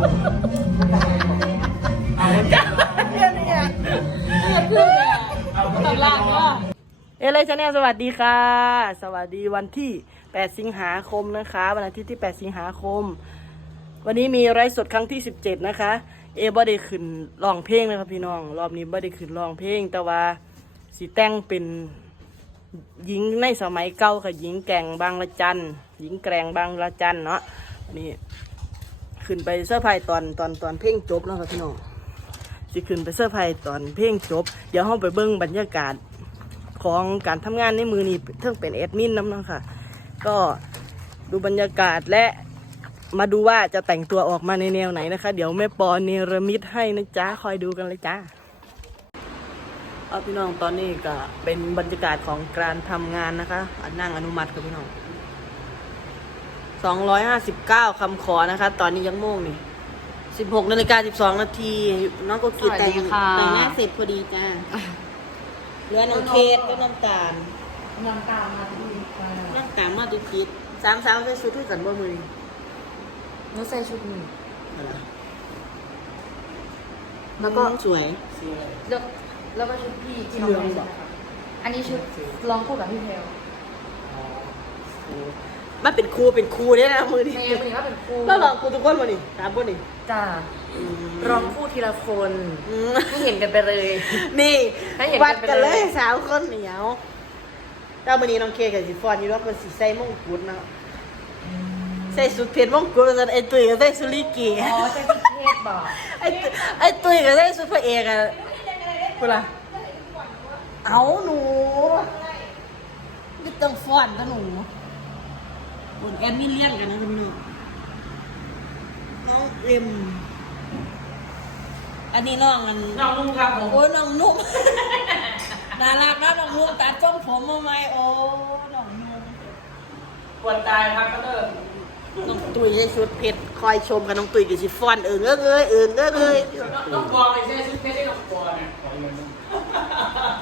ตอนล่างว่าเอเลยชาแนลสวัสดีค่ะ สวัสดีวันที่ 8 สิงหาคมนะคะ วันอาทิตย์ที่ 8 สิงหาคม วันนี้มีไลฟ์สดครั้งที่ 17 นะคะ เอบ่ได้ขึ้นร้องเพลงเลยครับพี่น้อง รอบนี้บ่ได้ขึ้นร้องเพลง แต่ว่าสีแต่งเป็นหญิงในสมัยเก่าค่ะหญิงแกงบางละจันหญิงแกงบางละจันเนาะนี่ ขึ้นไปเสื้อร์ไผ่ตอนตอนตอนเพลงจบแล้วครับพี่น้องสิขึ้นไปเสื้อร์ไผ่ตอนเพลงจบ เดี๋ยวห้องไปเบิ้งบรรยากาศของการทำงานในมือนี้เพิ่งเป็นแอดมินน้ำเนาะค่ะ ก็ดูบรรยากาศและมาดูว่าจะแต่งตัวออกมาในแนวไหนนะคะ เดี๋ยวแม่ปอเนรมิตให้นะจ๊ะคอยดูกันเลยจ้าเอาพี่น้องตอนนี้ก็เป็นบรรยากาศของการทำงานนะคะอนนั่งอนุมัติครับพี่น้อง สองร้อยห้าสิบเก้าคำขอนะคะ ตอนนี้ยังโมงนี่สิบหกนาฬิกาสิบสองนาทีน้องก็กีแต่งแต่งหน้าเสร็จพอดีจ้าเหลือน้ำเค้กก็น้ำตาลน้ำตาลมาที่ค่ะน้ำตาลมาตุกิดสามสาวใส่ชุดที่กันบ่มือหนูใส่ชุดนี้อะไรแล้วก็สวย แล้วแล้วก็ชุดพี่ที่น้องเหลืองใส่บอกนะคะอันนี้ชุดลองคู่กับพี่เพล มาเป็นครูเป็นครูได้นะมือนี่ไม่ยังไม่ถึงว่าเป็นคู่แล้วลองครูทุกคนมานี่ถามคนนี่จ้าลองคู่ทีละคนอืมไม่เห็นกันไปเลย นี่ให้เห็นวัดกันกันไปเลเลยยสาวคนเหนียวเจ้ามือนี้น้องเคกับสิฟอนอยู่ว่าเป็นสีใส่มงกุฎเนาะใส่สุดเพชรมงกุฎแล้วไอ้ตุ้ยก็ใส่สุริกีอ๋อใส่ชุดเทศบอกไอ้ตุ้ยไอ้ตุ้ยก็ใส่สุดพระเอกอะกูล่ะเอาหนูไม่ต้องฟอนก็หนู บนแอดมินเลียนกันนะคุณหนูน้องเอ็มอันนี้น้องอันน้องนุ่งครับผมโอ้ยน้องนุ่ม น่ารักนะน้องนุ่มตัดทรงผมมาใหม่โอ้น้องนุ่มปวดตายครับก็เลิกน้องตุยใส่ชุดเพชรคอยชมกันน้องตุยกับสิฟอนเอิงเอ้ยเอ้ยเอิงเอ้ยเอ้ยน้องปอไปใช้ชุดเพชรได้น้องปอเนี่ย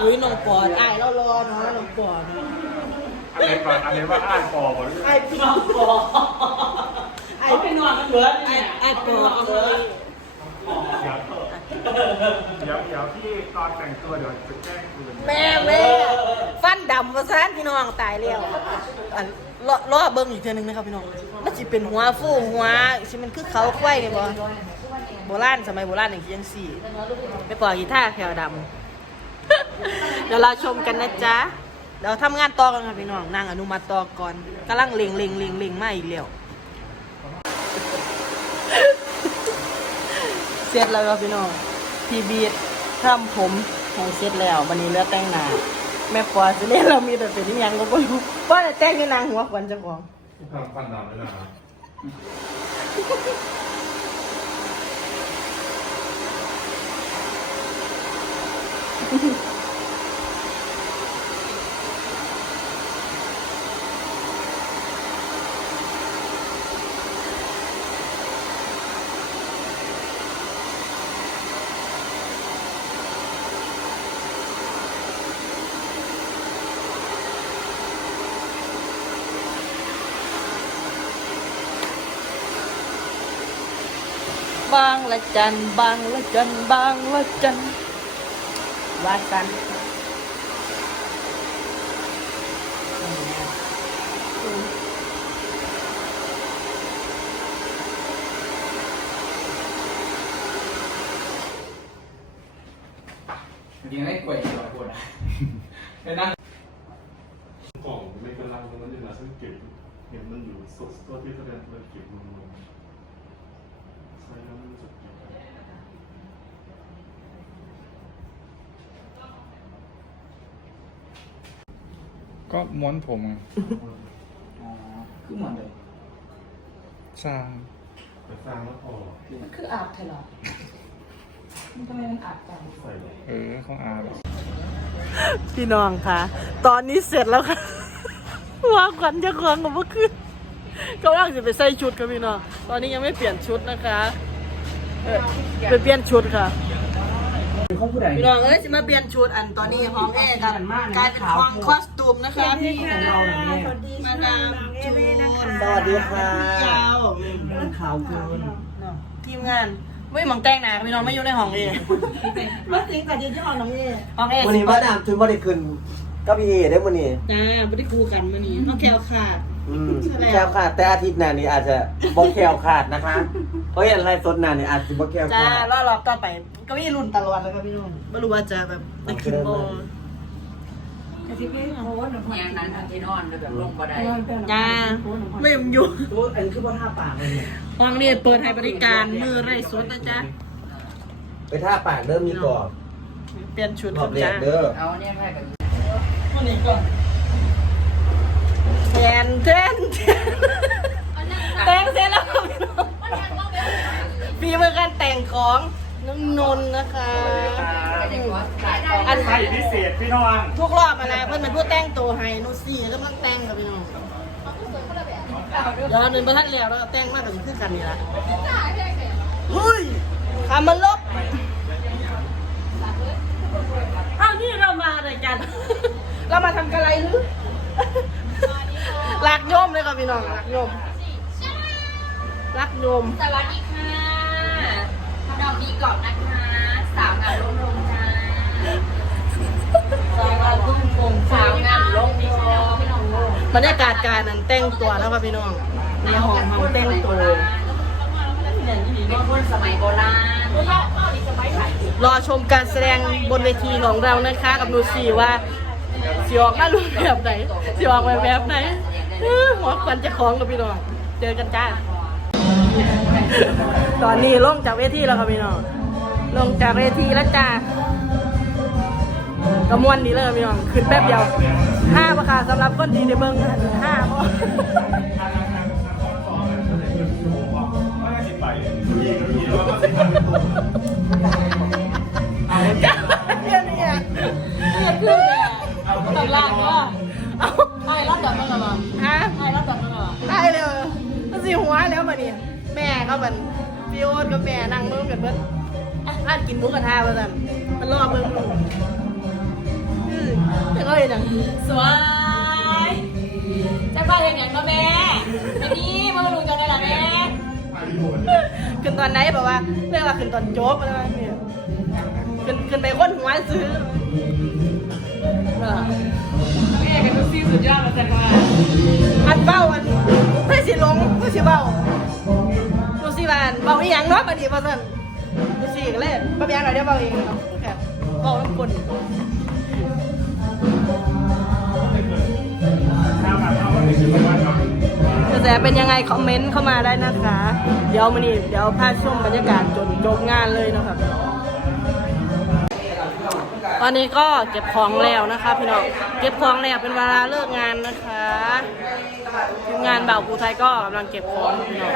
อุ้ยน้องปอนอ้ายเรารอเนาะน้องปอนเนาะ อะไรก่อนอะไรว่าอ่านปอก่อนไอ้พี่น้องปอไอ้เป็นนอนกันเบิร์ดไอ้เนี่ยไอ้ปอนเลยเดี๋ยวเดี๋ยวที่ตอนแต่งตัวเดี๋ยวจะแกล้งคืนแม่แม่ฟันดำมาซะพี่น้องตายแล้วอันรอรอเบิ้งอีกเทีนึงนะครับพี่น้องมันสิเป็นหัวฟูหัวสิมันคือเขาควายเนี่ยบ่โบราณสมัยโบราณอย่างที่ยังสี่ไปปล่อยกีตาร์แถวดำเดี๋ยวเราชมกันนะจ๊ะ เดี๋ยวทำงานต่อกันค่ะพี่น้องนางอนุมัติต่อก่อนกำลังเล็งเล็งเล็งเล็งมาอีกแล้วเสร็จแล้วครับพี่น้องพีบีดทำผมของเสร็จแล้ว วันนี้เหลือแต่งหน้าแม่ปอสิเล่นเรามีแต่เป็นที่ยังก็บ่รู้ว่าแต่แต่งในนางหัวขวัญเจ้าของทำฟันดำเลยนะครับ บางละจันบางละจันบางละจันวาดกันจริงๆให้กล้วยเดียวปวดนะไปนั่งกล่องไม่กำลังตรงนั้นอยู่นะซึ่งเก็บเห็นมันอยู่สดตัวที่แสดงเลยเก็บมันลงใช้แล้วมันรู้สึ กเก็บได้ก็ม้วนผมไงอ๋อคือเหมือนเลยสร้างแต่สร้างแล้วพอมันคืออาบใช่หรอ มันทำไมมันอาบจังใส่เลยเออของอาแบบพี่น้องค่ะ ตอนนี้เสร็จแล้วค่ะ ว่าขวัญจะควงกับเมื่อคืน กำลังจะไปใส่ชุดค่ะพี่น้อง ตอนนี้ยังไม่เปลี่ยนชุดนะคะเออไปเปลี่ยนชุดค่ะ เขาผู้ใดพี่น้องเอ้ยจะมาเปลี่ยนชุดอันตอนนี้ห้องแอร์กันกลายเป็นห้องคอสตูมนะคะพี่มาดามจูสวัสดีค่ะ ยาวข่าวเกินเนาะทีมงานไม่หมองแต่งหนาพี่น้องไม่อยู่ในห้องเอมาสิงแต่ยืนที่ห้องน้องเอห้องเอวันนี้มาดามทุนบริขึ้นก็พี่เอได้วันนี้ จ้าไม่ได้คู่กันมื้อนี้เอาแขวขาด อืมแควขาดแต่อาทิตย์หน้านี้อาจจะบอกแควขาดนะคะ เพราะอย่างไรสดหน้านี่อาจจะบอกแควจ้าขาด รอบรอบต่อไป ก็มีรุ่นตลอดเลยครับพี่น้องไม่รู้ว่าจะแบบได้ขึ้นบ่กระซิบให้โค้ดหน่อยอย่างนั้นทางที่นอนแล้วแบบลงบ่ได้จ้าไม่ยังอยู่โอ้อันนี้คือพ่อท่าปากเลยเนี่ยห้องนี้เปิดให้บริการมือไร้สดนะจ๊ะไปท่าปากเริ่มมีก่อนเปลี่ยนชุดขคอรับบเรียจ้ากเด้อเอาเนี่ยแค่กับคนนี้ก่อน แทนแทนแต่งเสร็จแล้วครับพี่น้องฝีมือการแต่งของน้องนนท์นะคะอันไข่พิเศษพี่น้องทุกรอบอะไรเพื่อนเป็นผู้แต่งตัวให้นุซี่กำลังแต่งกับพี่น้องเดี๋ยวหนึ่งประทัดแล้วแล้วแต่งมากกว่านี้คือกันนี่ละเฮ้ยขามันลบอ้านี่เรามาอะไรกัน เรามาทำอะไรหรือ รักโยมเลยค่ะพี่น้องรักโยมรักโยมสวัสดีค่ะพนอมดีกรอบนะคะ สาวงานลงลงจ้าสาวงานลงลงสาวงานลงพี่น้องพี่น้องลงบรรยากาศการนั้นแต่งตัวแล้วค่ะพี่น้องในห้องห้องแต่งตัวเป็นคนสมัยโบราณรอชมการแสดงบนเวทีของเรานะคะ กับหนูสีว่าสีออกมารูปแบบไหนสีออกมาแบบไหนเอ้อ หัวควันจะคล้องกับพี่น้อง เจอกันจ้า ตอนนี้ลงจากเวทีแล้วครับพี่น้อง ลงจากเวทีแล้วจ้ากระมวลดีเลยพี่น้อง ขึ้นแป๊บเดียวห้าประกาศสำหรับคนดีในเบิ้งห้าพอ พี่โอ๊ตกับแม่นั่งมือกันเบิ้ลอ่านกินหมูกระทะมาสั่นมันรอเบิ้งลูกแต่ก็เห็นอย่างสวยจะไปเห็นอย่างก็แม่อันนี้มาดูกันได้ละแม่ขึ้นตอนไหนบอกว่าเรียกว่าขึ้นตอนโจ๊กอะไรแบบนี้ขึ้นขึ้นไปค้นหัวซื้อแม่กับทุกซี่สุดยอดมาจากว่าอันเบ้าอันเพื่อสิลงเพื่อสิเบ้า บานเบาอีหยังเนาะบัดนี้ว่าซั่นดูสิก็เลยบ่มีหยังหน่อยเดี๋ยวเบาเองเนาะแค่เบ้าน้ำกลนกระแสเป็นยังไงคอมเมนต์เข้ามาได้นะคะ เดี๋ยวมันนี่เดี๋ยวพาชมบรรยากาศจนจบงานเลยนะครับ ตอนนี้ก็เก็บของแล้วนะคะพี่น้อง เก็บของแล้วเป็นเวลาเลิกงานนะคะทีมงานบ่าวภูไทยก็กำลังเก็บของพี่น้อง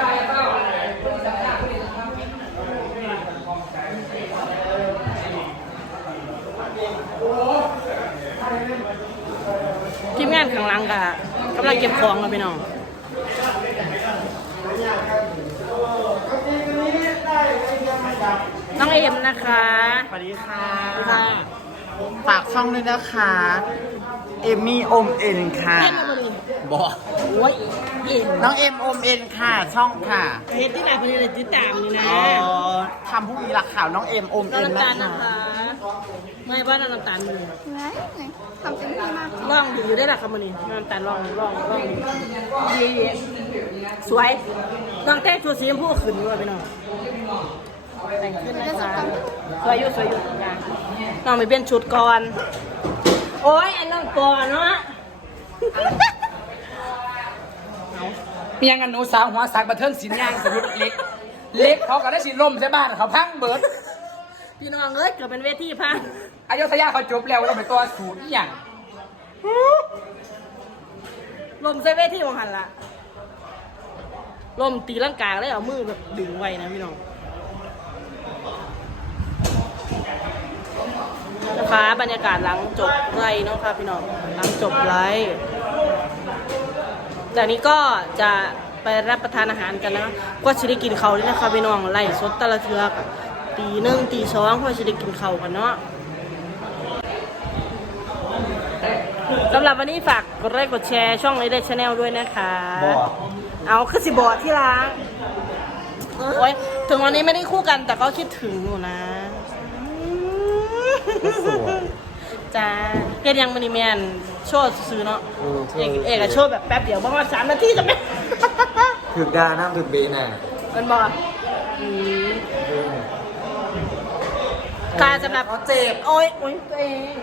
ทีมงานข้างหลังก็ กำลังเก็บของแล้วพี่น้องน้องเอ็มนะคะสวัสดีค่ะค่ะฝากช่องด้วยนะคะ เอมมี่อมเอ็นค่ะเต้นมาเลยบอกโอ้ยเอ็มน้องเอ็มอมเอ็นค่ะ ช่องค่ะ เฮ็ดที่ไหนพอดีเลยติดตามนี่นะอ๋อทำพรุ่งนี้ละข่าวน้องเอ็มอมน้ำเอ็นน้ำตาลนะนะคะคะ ไม่บ้านน้ำตาลมือไงไงทำเต็มที่มากร่องดีอยู่ได้หลักคำมันนี่น้ำตาลร่องร่องร่องดีดีดีสวยน้องแต่งชุดสีชมพูขึ้นด้วยพี่น้องแต่งขึ้นนะคะสวยอยู่สวยอยู่นะน้องไปเปลี่ยนชุดก่อน โอ้ยอันนั้นก่อนเนาะเมียงันหนูสาวหัวสักบันเทิงสินย่างสรุปเล็ก เล็กเขาก็ได้สิล่มใช่บ้านเขาพังเบิด พี่น้องเอ้ยเกิดเป็นเวทีพังอายศยาเขาจบแล้วก็เป็นตัวศูนย์อหย่างลมเซเวที่ของหันละลมตีร่างกายแล้วเอามือแบบดึงไว้นะพี่น้องนะคะบรรยากาศหลังจบไลฟ์เนาะค่ะพี่น้องหลังจบไลฟ์จากนี้ก็จะไปรับประทานอาหารกันนะก็ชิได้กินเขาวนี่นะคะพี่น้องไล่สดแตะละเทือก ตีหนึ่งตีสองก็ชิได้กินเขาวกันเนาะสำหรับวันนี้ฝากกดไลค์กดแชร์ช่องไอเดชแนลด้วยนะคะ บอกเอาคือสิบอที่รักโอ้ยถึงวันนี้ไม่ได้คู่กันแต่ก็คิดถึงอยู่นะสวย จ้าเรียนยังมันนี่แมนโชว์ซื้อเนาะเออโชว์ เอกเอกอะโชว์แบบแป๊บเดียวบางวันสามนาทีจะไม่ ถึกดาน้ำถึกเบน่ะมันบอกอืม การสำหรับเจ็บโอ้ยโอ้ยตัวเอง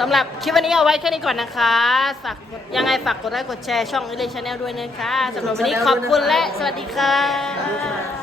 สำหรับคลิปวันนี้เอาไว้แค่นี้ก่อนนะคะฝากกดยังไงฝากกดไลค์กดแชร์ช่องอิเลชแนลด้วยนะคะสำหรับวันนี้ขอบคุณและสวัสดีค่ะ